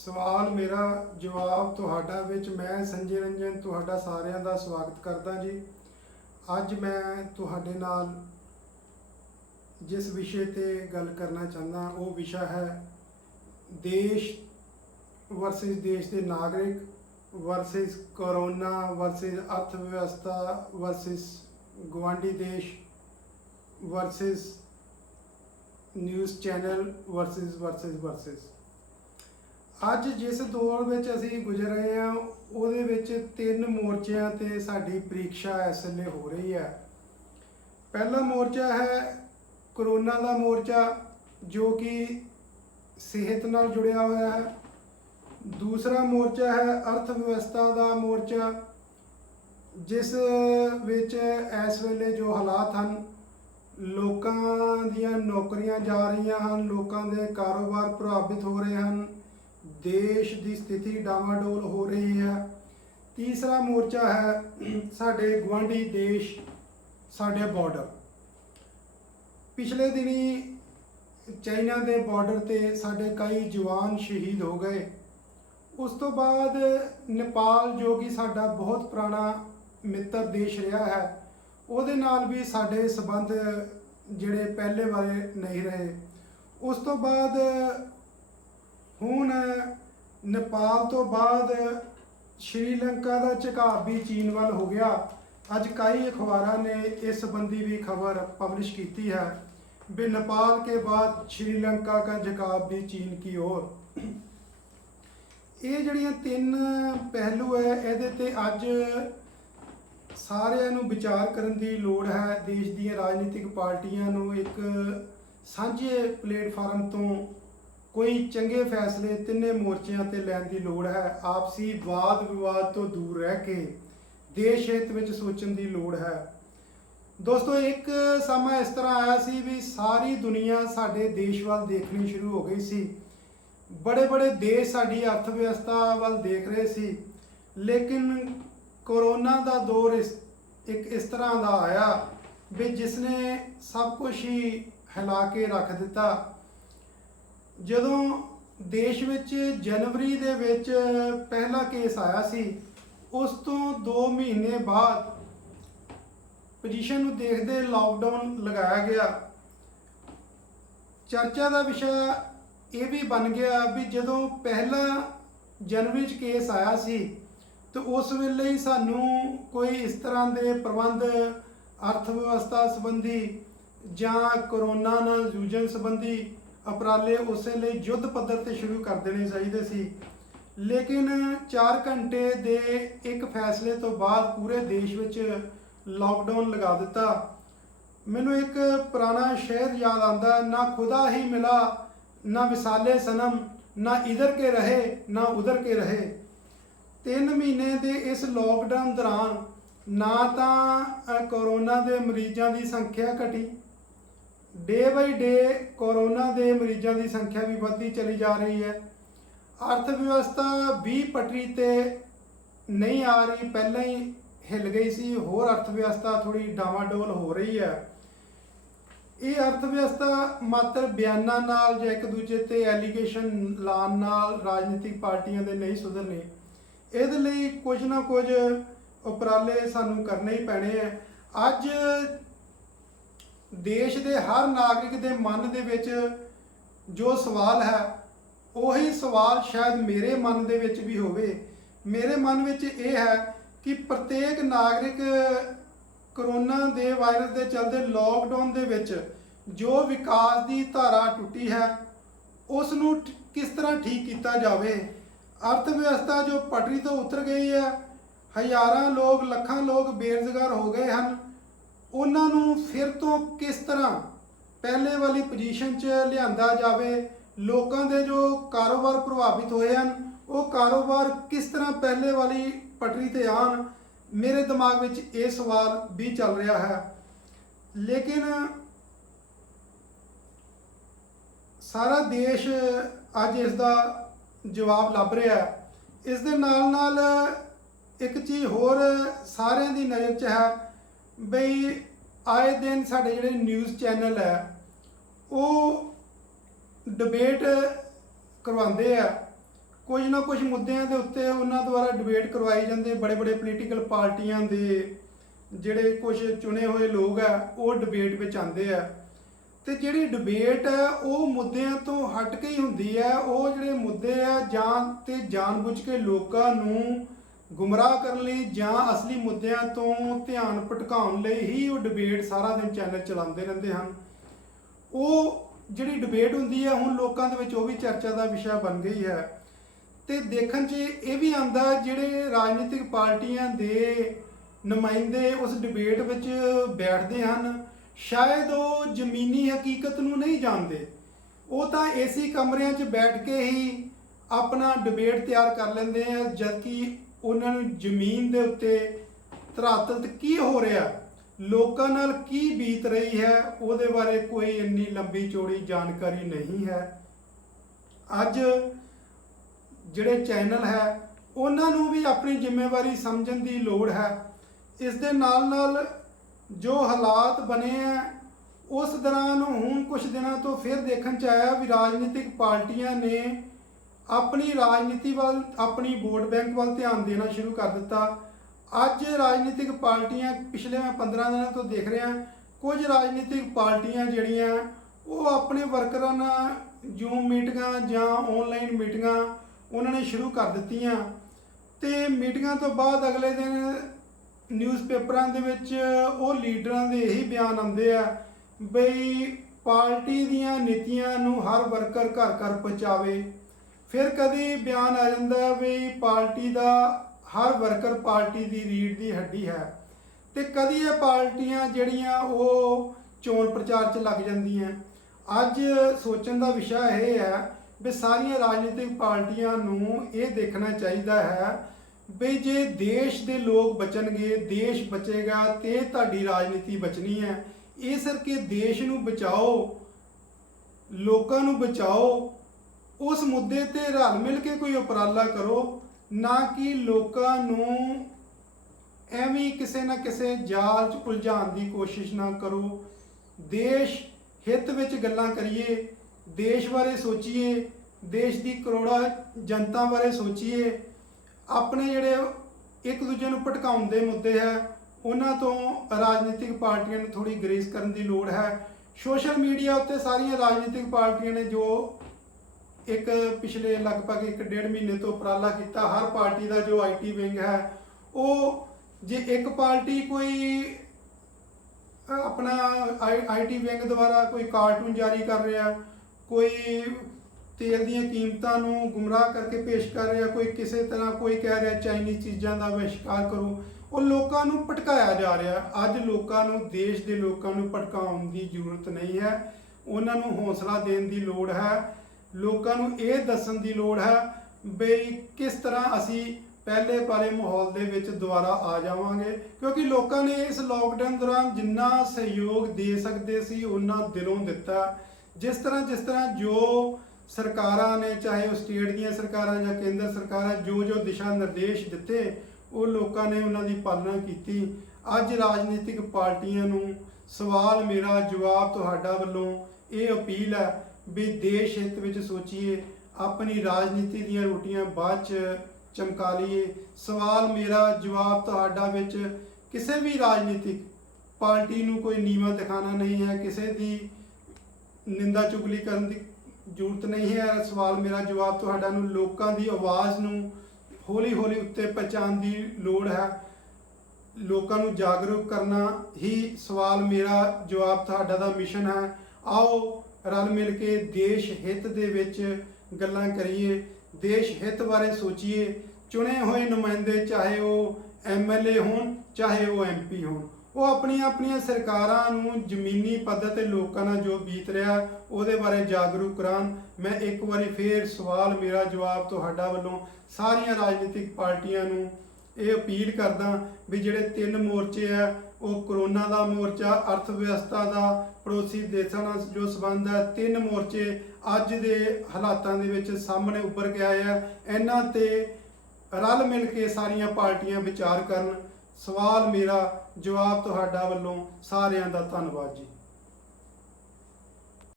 सवाल मेरा जवाब तुहाडा विच मैं संजय रंजन तुहाडा सारिਆਂ ਦਾ स्वागत करदा जी। ਅੱਜ मैं तुहाडे नाल जिस विषय ते गल करना चाहना वो विषय है देश वर्सेस देश के नागरिक वर्सेस कोरोना वर्सेस अर्थव्यवस्था वर्सेस गुआढ़ी देश versus news channel versus versus versus ਅੱਜ जिस दौर में असी गुजर रहे हैं ਉਹਦੇ ਵਿੱਚ तीन मोर्चों ਤੇ ਸਾਡੀ ਪ੍ਰੀਖਿਆ ਇਸ ਵੇਲੇ हो रही है। पहला मोर्चा है कोरोना का मोर्चा जो कि सेहत नाल जुड़िया हुआ है। दूसरा मोर्चा है अर्थव्यवस्था का मोर्चा जिस विच इस वेले जो हालात हैं लोगों दियां नौकरियां जा रही हैं, लोगों के कारोबार प्रभावित हो रहे हैं, देश की स्थिति डावाडोल हो रही है। तीसरा मोर्चा है साढ़े गुआढ़ी देश साढ़े बॉर्डर। पिछले दिनी चाइना के बॉर्डर ते साढ़े कई जवान शहीद हो गए। उस तो बाद नेपाल जो कि साडा बहुत पुराना मित्र देश रहा है ਉਹਦੇ नाल भी साढ़े संबंध जिहड़े पहले वाले नहीं रहे। उस तो बाद हुण नेपाल तो बाद श्रीलंका का झुकाव भी चीन वाल हो गया। अज कई अखबारों ने इस संबंधी भी खबर पब्लिश की है भी नेपाल के बाद श्रीलंका का झुकाव भी चीन की ओर। ये जड़ियाँ तीन पहलू है ये ते अज सारिਆਂ ਨੂੰ विचार करने की लोड़ है। देश दी राजनीतिक पार्टियां नूं एक सांझे प्लेटफार्म तो कोई चंगे फैसले तिन्ने मोर्चों ते लैण की लोड़ है। आपसी वाद विवाद तो दूर रह के देश हित में सोचने की लोड़ है। दोस्तों एक समा इस तरह आया सी भी सारी दुनिया साडे देश वाल देखनी शुरू हो गई सी। बड़े बड़े देश साडी अर्थव्यवस्था वाल देख रहे सी, लेकिन कोरोना का दौर एक इस तरह का आया भी जिसने सब कुछ ही हिला के रख दिता। जदों देश विच जनवरी दे विच पहला केस आया सी उस तो 2 महीने बाद पोजीशन नूं देखदे लॉकडाउन लगाया गया। चर्चा का विषय ये भी बन गया भी जदों पहला जनवरी च केस आया सी तो उस वेले ही सानू कोई इस तरह के प्रबंध अर्थव्यवस्था संबंधी जां कोरोना नाल जूझण संबंधी उपराले उस वेले युद्ध पद्धर ते शुरू कर देने चाहिए सी। लेकिन 4 घंटे दे एक फैसले तो बाद पूरे देश विच लॉकडाउन लगा दिता। मैनू एक पुराना शेर याद आंदा, ना खुदा ही मिला ना विसाले सनम, ना इधर के रहे ना उधर के रहे। 3 महीने के इस लॉकडाउन दौरान ना तो कोरोना के मरीजों की संख्या घटी, डे बाई डे कोरोना के मरीजों की संख्या भी बढ़ती चली जा रही है। अर्थव्यवस्था भी पटरी ते नहीं आ रही, पहले ही हिल गई सी, होर अर्थव्यवस्था थोड़ी डावाडोल हो रही है। ये अर्थव्यवस्था मात्र बयाना नाल या एक दूजे ते एलीगेशन लान नाल राजनीतिक पार्टियां दे नहीं सुधरनी। ਇਹਦੇ ਲਈ कुछ ना कुछ उपराले सानू करने ही पैने हैं। अज देश के हर नागरिक के मन दे विच जो सवाल है वही सवाल शायद मेरे मन दे विच भी होवे। मेरे मन विच ये है कि प्रत्येक नागरिक कोरोना के वायरस के चलते लॉकडाउन दे विच जो विकास की धारा टुटी है उसनू किस तरह ठीक किया जाए। अर्थव्यवस्था जो पटरी तो उतर गई है, हज़ारां लोग लखां लोग बेरोजगार हो गए हैं, उन्होंने फिर तो किस तरह पहले वाली पोजीशन च लिआंदा जाए। लोगों के जो कारोबार प्रभावित होए हैं वो कारोबार किस तरह पहले वाली पटरी ते आन, मेरे दिमाग में ये सवाल भी चल रहा है। लेकिन सारा देश अज इसका जवाब लभ रहा है। इस दे नाल नाल एक चीज़ होर सारिਆਂ ਦੀ नज़र च है बई आए दिन साढ़े जिहड़े न्यूज़ चैनल है वो डिबेट करवाते हैं। ਕੁਝ ਨਾ ਕੁਝ ਮੁੱਦਿਆਂ ਦੇ ਉੱਤੇ ਉਹਨਾਂ ਦੁਆਰਾ ਡਿਬੇਟ ਕਰਵਾਈ ਜਾਂਦੇ। ਬੜੇ ਬੜੇ ਪੋਲੀਟੀਕਲ ਪਾਰਟੀਆਂ ਦੇ ਜਿਹੜੇ ਕੁਝ ਚੁਣੇ ਹੋਏ ਲੋਕ ਆ ਉਹ ਡਿਬੇਟ ਵਿੱਚ ਆਉਂਦੇ ਆ, ਤੇ ਜਿਹੜੀ ਡਿਬੇਟ ਹੈ ਉਹ ਮੁੱਦਿਆਂ ਤੋਂ ਹਟ ਕੇ ਹੀ ਹੁੰਦੀ ਹੈ। ਉਹ ਜਿਹੜੇ ਮੁੱਦੇ ਆ ਜਾਂ ਜਾਣਬੁੱਝ ਕੇ ਲੋਕਾਂ ਨੂੰ ਗੁੰਮਰਾਹ ਕਰਨ ਲਈ ਜਾਂ ਅਸਲੀ ਮੁੱਦਿਆਂ ਤੋਂ ਧਿਆਨ ਭਟਕਾਉਣ ਲਈ ਹੀ ਉਹ ਡਿਬੇਟ ਸਾਰਾ ਦਿਨ ਚੈਨਲ ਚਲਾਉਂਦੇ ਰਹਿੰਦੇ ਹਨ। ਉਹ ਜਿਹੜੀ ਡਿਬੇਟ ਹੁੰਦੀ ਹੈ ਹੁਣ ਲੋਕਾਂ ਦੇ ਵਿੱਚ ਉਹ ਵੀ ਚਰਚਾ ਦਾ ਵਿਸ਼ਾ ਬਣ ਗਈ ਹੈ। ਤੇ ਦੇਖਣ 'ਚ ਇਹ ਵੀ ਆਉਂਦਾ ਜਿਹੜੇ ਰਾਜਨੀਤਿਕ ਪਾਰਟੀਆਂ ਦੇ ਨੁਮਾਇੰਦੇ ਉਸ ਡਿਬੇਟ ਵਿੱਚ ਬੈਠਦੇ ਹਨ, ਸ਼ਾਇਦ ਉਹ ਜ਼ਮੀਨੀ ਹਕੀਕਤ ਨੂੰ ਨਹੀਂ ਜਾਣਦੇ। ਉਹ ਤਾਂ ਏਸੀ ਕਮਰਿਆਂ 'ਚ ਬੈਠ ਕੇ ਹੀ ਆਪਣਾ ਡਿਬੇਟ ਤਿਆਰ ਕਰ ਲੈਂਦੇ ਆ, ਜਦਕਿ ਉਹਨਾਂ ਨੂੰ ਜ਼ਮੀਨ ਦੇ ਉੱਤੇ ਧਰਾਤਲ 'ਤੇ ਕੀ ਹੋ ਰਿਹਾ, ਲੋਕਾਂ ਨਾਲ ਕੀ ਬੀਤ ਰਹੀ ਹੈ, ਉਹਦੇ ਬਾਰੇ ਕੋਈ ਇੰਨੀ ਲੰਬੀ ਚੌੜੀ ਜਾਣਕਾਰੀ ਨਹੀਂ ਹੈ। ਅੱਜ ਜਿਹੜੇ ਚੈਨਲ ਹੈ ਉਹਨਾਂ ਨੂੰ ਵੀ ਆਪਣੀ ਜ਼ਿੰਮੇਵਾਰੀ ਸਮਝਣ ਦੀ ਲੋੜ ਹੈ। ਇਸ ਦੇ ਨਾਲ ਨਾਲ ਜੋ ਹਾਲਾਤ ਬਣੇ ਆ ਉਸ ਦੌਰਾਨ ਹੁਣ ਕੁਝ ਦਿਨਾਂ ਤੋਂ ਫਿਰ ਦੇਖਣ 'ਚ ਆਇਆ ਵੀ ਰਾਜਨੀਤਿਕ ਪਾਰਟੀਆਂ ਨੇ ਆਪਣੀ ਰਾਜਨੀਤੀ ਵੱਲ, ਆਪਣੀ ਵੋਟ ਬੈਂਕ ਵੱਲ ਧਿਆਨ ਦੇਣਾ ਸ਼ੁਰੂ ਕਰ ਦਿੱਤਾ। ਅੱਜ ਰਾਜਨੀਤਿਕ ਪਾਰਟੀਆਂ ਪਿਛਲੇ ਮੈਂ 15 ਦਿਨਾਂ ਤੋਂ ਦੇਖ ਰਿਹਾ, ਕੁਝ ਰਾਜਨੀਤਿਕ ਪਾਰਟੀਆਂ ਜਿਹੜੀਆਂ ਉਹ ਆਪਣੇ ਵਰਕਰਾਂ ਨਾਲ ਜ਼ੂਮ ਮੀਟਿੰਗਾਂ ਜਾਂ ਆਨਲਾਈਨ ਮੀਟਿੰਗਾਂ ਉਹਨਾਂ ਨੇ ਸ਼ੁਰੂ ਕਰ ਦਿੱਤੀਆਂ, ਤੇ ਮੀਟਿੰਗਾਂ ਤੋਂ ਬਾਅਦ ਅਗਲੇ ਦਿਨ ਨਿਊਜ਼ਪੇਪਰਾਂ ਦੇ ਵਿੱਚ ਉਹ ਲੀਡਰਾਂ ਦੇ ਇਹੀ ਬਿਆਨ ਆਉਂਦੇ ਆ ਬਈ ਪਾਰਟੀ ਦੀਆਂ ਨੀਤੀਆਂ ਨੂੰ ਹਰ ਵਰਕਰ ਘਰ ਘਰ ਪਹੁੰਚਾਵੇ। ਫਿਰ ਕਦੀ ਬਿਆਨ ਆ ਜਾਂਦਾ ਵੀ ਪਾਰਟੀ ਦਾ ਹਰ ਵਰਕਰ ਪਾਰਟੀ ਦੀ ਰੀੜ੍ਹ ਦੀ ਹੱਡੀ ਹੈ, ਤੇ ਕਦੀ ਇਹ ਪਾਰਟੀਆਂ ਜਿਹੜੀਆਂ ਉਹ ਚੋਣ ਪ੍ਰਚਾਰ 'ਚ ਲੱਗ ਜਾਂਦੀਆਂ। ਅੱਜ ਸੋਚਣ ਦਾ ਵਿਸ਼ਾ ਇਹ ਹੈ ਵੀ ਸਾਰੀਆਂ ਰਾਜਨੀਤਿਕ ਪਾਰਟੀਆਂ ਨੂੰ ਇਹ ਦੇਖਣਾ ਚਾਹੀਦਾ ਹੈ ਵੀ ਜੇ ਦੇਸ਼ ਦੇ ਲੋਕ ਬਚਣਗੇ, ਦੇਸ਼ ਬਚੇਗਾ ਤੇ ਤੁਹਾਡੀ ਰਾਜਨੀਤੀ ਬਚਣੀ ਹੈ। ਇਸ ਕਰਕੇ ਦੇਸ਼ ਨੂੰ ਬਚਾਓ, ਲੋਕਾਂ ਨੂੰ ਬਚਾਓ, ਉਸ ਮੁੱਦੇ ਤੇ ਰਲ ਮਿਲ ਕੇ ਕੋਈ ਉਪਰਾਲਾ ਕਰੋ, ਨਾ ਕਿ ਲੋਕਾਂ ਨੂੰ ਐਵੇਂ ਕਿਸੇ ਨਾ ਕਿਸੇ ਜਾਲ 'ਚ ਉਲਝਾਉਣ ਦੀ ਕੋਸ਼ਿਸ਼ ਨਾ ਕਰੋ। ਦੇਸ਼ ਹਿੱਤ ਵਿੱਚ ਗੱਲਾਂ ਕਰੀਏ, ਦੇਸ਼ ਬਾਰੇ ਸੋਚੀਏ, ਦੇਸ਼ ਦੀ ਕਰੋੜਾਂ ਜਨਤਾ ਬਾਰੇ ਸੋਚੀਏ। ਆਪਣੇ ਜਿਹੜੇ ਇੱਕ ਦੂਜੇ ਨੂੰ ਭਟਕਾਉਣ ਦੇ ਮੁੱਦੇ ਹੈ ਉਹਨਾਂ ਤੋਂ ਰਾਜਨੀਤਿਕ ਪਾਰਟੀਆਂ ਨੂੰ ਥੋੜੀ ਗਰੇਜ਼ ਕਰਨ ਦੀ ਲੋੜ ਹੈ। ਸੋਸ਼ਲ ਮੀਡੀਆ ਉੱਤੇ ਸਾਰੀਆਂ ਰਾਜਨੀਤਿਕ ਪਾਰਟੀਆਂ ਨੇ ਜੋ ਇੱਕ ਪਿਛਲੇ ਲਗਭਗ 1.5 ਮਹੀਨੇ ਤੋਂ ਉਪਰਾਲਾ ਕੀਤਾ, ਹਰ ਪਾਰਟੀ ਦਾ ਜੋ ਆਈਟੀ ਵਿੰਗ ਹੈ, ਉਹ ਜੇ ਇੱਕ ਪਾਰਟੀ ਕੋਈ ਆਪਣਾ ਆਈਟੀ ਵਿੰਗ ਦੁਆਰਾ ਕੋਈ ਕਾਰਟੂਨ ਜਾਰੀ ਕਰ ਰਿਹਾ, ਕੋਈ ਤੇਲ ਦੀਆਂ ਕੀਮਤਾਂ ਨੂੰ ਗੁੰਮਰਾਹ ਕਰਕੇ ਪੇਸ਼ ਕਰ ਰਿਹਾ, ਕੋਈ ਕਿਸੇ ਤਰ੍ਹਾਂ ਕੋਈ ਕਹਿ ਰਿਹਾ ਚਾਈਨੀਜ਼ ਚੀਜ਼ਾਂ ਦਾ ਬਹਿਸ਼ਕਾਰ ਕਰੋ, ਉਹ ਲੋਕਾਂ ਨੂੰ ਭਟਕਾਇਆ ਜਾ ਰਿਹਾ। ਅੱਜ ਲੋਕਾਂ ਨੂੰ, ਦੇਸ਼ ਦੇ ਲੋਕਾਂ ਨੂੰ ਭਟਕਾਉਣ ਦੀ ਜ਼ਰੂਰਤ ਨਹੀਂ ਹੈ, ਉਹਨਾਂ ਨੂੰ ਹੌਸਲਾ ਦੇਣ ਦੀ ਲੋੜ ਹੈ। ਲੋਕਾਂ ਨੂੰ ਇਹ ਦੱਸਣ ਦੀ ਲੋੜ ਹੈ ਬਈ ਕਿਸ ਤਰ੍ਹਾਂ ਅਸੀਂ ਪਹਿਲੇ ਵਾਲੇ ਮਾਹੌਲ ਦੇ ਵਿੱਚ ਦੁਬਾਰਾ ਆ ਜਾਵਾਂਗੇ, ਕਿਉਂਕਿ ਲੋਕਾਂ ਨੇ ਇਸ ਲੋਕਡਾਊਨ ਦੌਰਾਨ ਜਿੰਨਾ ਸਹਿਯੋਗ ਦੇ ਸਕਦੇ ਸੀ ਉਹਨਾਂ ਦਿਲੋਂ ਦਿੱਤਾ। ਜਿਸ ਤਰ੍ਹਾਂ ਜੋ ਸਰਕਾਰਾਂ ਨੇ, ਚਾਹੇ ਉਹ ਸਟੇਟ ਦੀਆਂ ਸਰਕਾਰਾਂ ਜਾਂ ਕੇਂਦਰ ਸਰਕਾਰਾਂ, ਜੋ ਦਿਸ਼ਾ ਨਿਰਦੇਸ਼ ਦਿੱਤੇ ਉਹ ਲੋਕਾਂ ਨੇ ਉਹਨਾਂ ਦੀ ਪਾਲਣਾ ਕੀਤੀ। ਅੱਜ ਰਾਜਨੀਤਿਕ ਪਾਰਟੀਆਂ ਨੂੰ ਸਵਾਲ ਮੇਰਾ, ਜਵਾਬ ਤੁਹਾਡਾ ਵੱਲੋਂ ਇਹ ਅਪੀਲ ਹੈ ਵੀ ਦੇਸ਼ ਹਿੱਤ ਵਿੱਚ ਸੋਚੀਏ, ਆਪਣੀ ਰਾਜਨੀਤੀ ਦੀਆਂ ਰੋਟੀਆਂ ਬਾਅਦ 'ਚ ਚਮਕਾ ਲਈਏ। ਸਵਾਲ ਮੇਰਾ, ਜਵਾਬ ਤੁਹਾਡਾ ਵਿੱਚ ਕਿਸੇ ਵੀ ਰਾਜਨੀਤਿਕ ਪਾਰਟੀ ਨੂੰ ਕੋਈ ਨੀਵਾਂ ਦਿਖਾਣਾ ਨਹੀਂ ਹੈ, ਕਿਸੇ ਦੀ ਨਿੰਦਾ ਚੁਗਲੀ ਕਰਨ ਦੀ ਜ਼ਰੂਰਤ ਨਹੀਂ ਹੈ। ਸਵਾਲ ਮੇਰਾ, ਜਵਾਬ ਤੁਹਾਡਾ ਨੂੰ ਲੋਕਾਂ ਦੀ ਆਵਾਜ਼ ਨੂੰ ਹੌਲੀ ਹੌਲੀ ਉੱਤੇ ਪਹੁੰਚਾਉਣ ਦੀ ਲੋੜ ਹੈ। ਲੋਕਾਂ ਨੂੰ ਜਾਗਰੂਕ ਕਰਨਾ ਹੀ ਸਵਾਲ ਮੇਰਾ, ਜਵਾਬ ਤੁਹਾਡਾ ਦਾ ਮਿਸ਼ਨ ਹੈ। ਆਓ ਰਲ ਮਿਲ ਕੇ ਦੇਸ਼ ਹਿੱਤ ਦੇ ਵਿੱਚ ਗੱਲਾਂ ਕਰੀਏ, ਦੇਸ਼ ਹਿੱਤ ਬਾਰੇ ਸੋਚੀਏ। ਚੁਣੇ ਹੋਏ ਨੁਮਾਇੰਦੇ, ਚਾਹੇ ਉਹ MLA ਹੋਣ, ਚਾਹੇ ਉਹ MP ਹੋਣ, ਉਹ ਆਪਣੀਆਂ ਸਰਕਾਰਾਂ ਨੂੰ ਜ਼ਮੀਨੀ ਪੱਧਰ ਤੇ ਲੋਕਾਂ ਨਾਲ ਜੋ ਬੀਤ ਰਿਹਾ ਉਹਦੇ ਬਾਰੇ ਜਾਗਰੂਕ ਕਰਾਉਣ। ਮੈਂ ਇੱਕ ਵਾਰੀ ਫੇਰ ਸਵਾਲ ਮੇਰਾ, ਜਵਾਬ ਤੁਹਾਡਾ ਵੱਲੋਂ ਸਾਰੀਆਂ ਰਾਜਨੀਤਿਕ ਪਾਰਟੀਆਂ ਨੂੰ ਇਹ ਅਪੀਲ ਕਰਦਾ ਵੀ ਜਿਹੜੇ 3 ਮੋਰਚੇ ਆ, ਉਹ ਕਰੋਨਾ ਦਾ ਮੋਰਚਾ, ਅਰਥ ਵਿਵਸਥਾ ਦਾ, ਪੜੋਸੀ ਦੇਸ਼ਾਂ ਨਾਲ ਜੋ ਸੰਬੰਧ ਹੈ, 3 ਮੋਰਚੇ ਅੱਜ ਦੇ ਹਾਲਾਤਾਂ ਦੇ ਵਿੱਚ ਸਾਹਮਣੇ ਉੱਭਰ ਕੇ ਆਏ ਆ। ਇਹਨਾਂ ਤੇ ਰਲ ਮਿਲ ਕੇ ਸਾਰੀਆਂ ਪਾਰਟੀਆਂ ਵਿਚਾਰ ਕਰਨ। ਸਵਾਲ ਮੇਰਾ, ਜਵਾਬ ਤੁਹਾਡਾ ਵੱਲੋਂ ਸਾਰਿਆਂ ਦਾ ਧੰਨਵਾਦ ਜੀ।